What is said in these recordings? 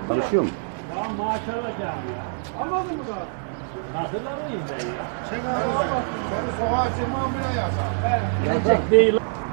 Çalışıyor mu? Ya maaş alacağım ya. Anladın mı da? Nasıl alayım ben ya? Çek abi. Seni sokağa çıkmam bile yasak. Gelecek değil.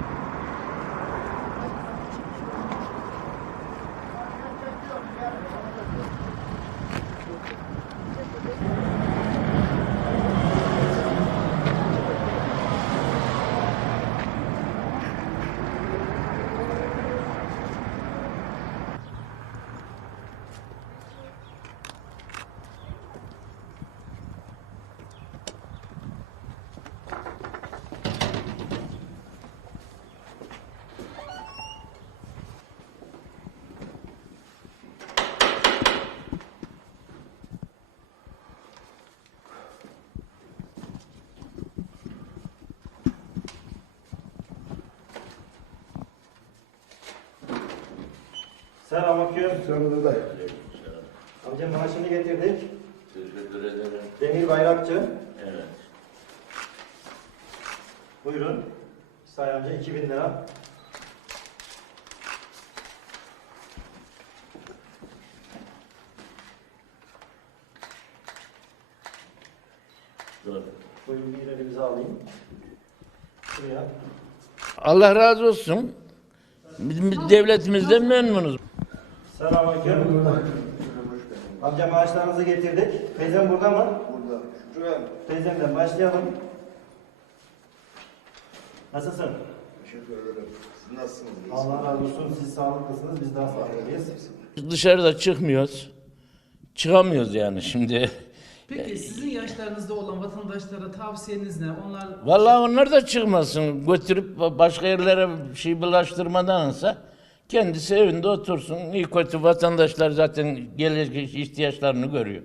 Selamünaleyküm. Sen de Amca maaşını getirdik. Teşekkür ederim. Demir Bayrakçı. Evet. Buyurun. İsmail amca 2000 lira. Dur. Buyurun bir elimize alayım. Şuraya. Allah razı olsun. Biz devletimizden memnunuz. Selamünaleyküm. Amca maaşlarınızı getirdik. Teyzem burada mı? Burada. Şuraya. Teyzemden başlayalım. Nasılsın? Teşekkür ederim. Siz nasılsınız? Allah razı olsun. Siz sağlıklısınız. Biz daha sağlıklıyız. Dışarıda çıkmıyoruz. Çıkamıyoruz yani şimdi. Peki sizin yaşlarınızda olan vatandaşlara tavsiyeniz ne? Onlar Vallahi onlar da çıkmasın. Götürüp başka yerlere şey bulaştırmadansa kendisi evinde otursun. İyi kötü vatandaşlar zaten gelecek ihtiyaçlarını görüyor.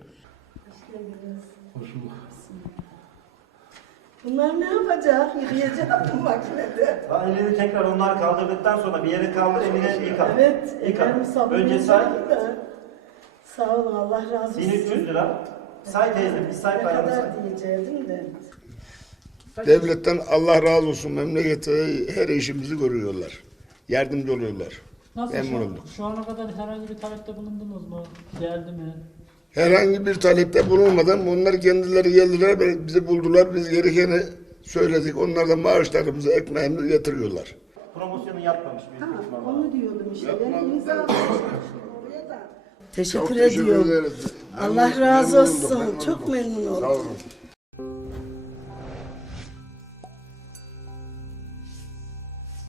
Bunlar ne yapacak? Yıkayacak mı makinede? Elini tekrar onlar kaldırdıktan sonra bir yere kaldır, eline yıka. Evet, Yıka. ellerimi Önce say. sabunlayacağım da. Sağ olun, Allah razı olsun. 1300 lira. Say teyze, bir say Ne paranızı. kadar diyecektim de. Devletten Allah razı olsun. Memlekete her işimizi görüyorlar. Yardımcı oluyorlar. Nasıl Memnun olduk. şu ana kadar herhangi bir talepte bulundunuz mu? Geldi mi? Herhangi bir talepte bulunmadan onlar kendileri geldiler, bizi buldular. Biz gerekeni söyledik. Onlar da maaşlarımızı, ekmeğimizi yatırıyorlar. Promosyonu yapmamış büyük Ha, ihtimalle. onu diyordum işte. Ben imza atmışım oraya da. Teşekkür Çok teşekkür ediyorum. ederiz. Allah razı Memnun olduk, olsun. memnun Çok olduk. memnun Sağ oldum. olun.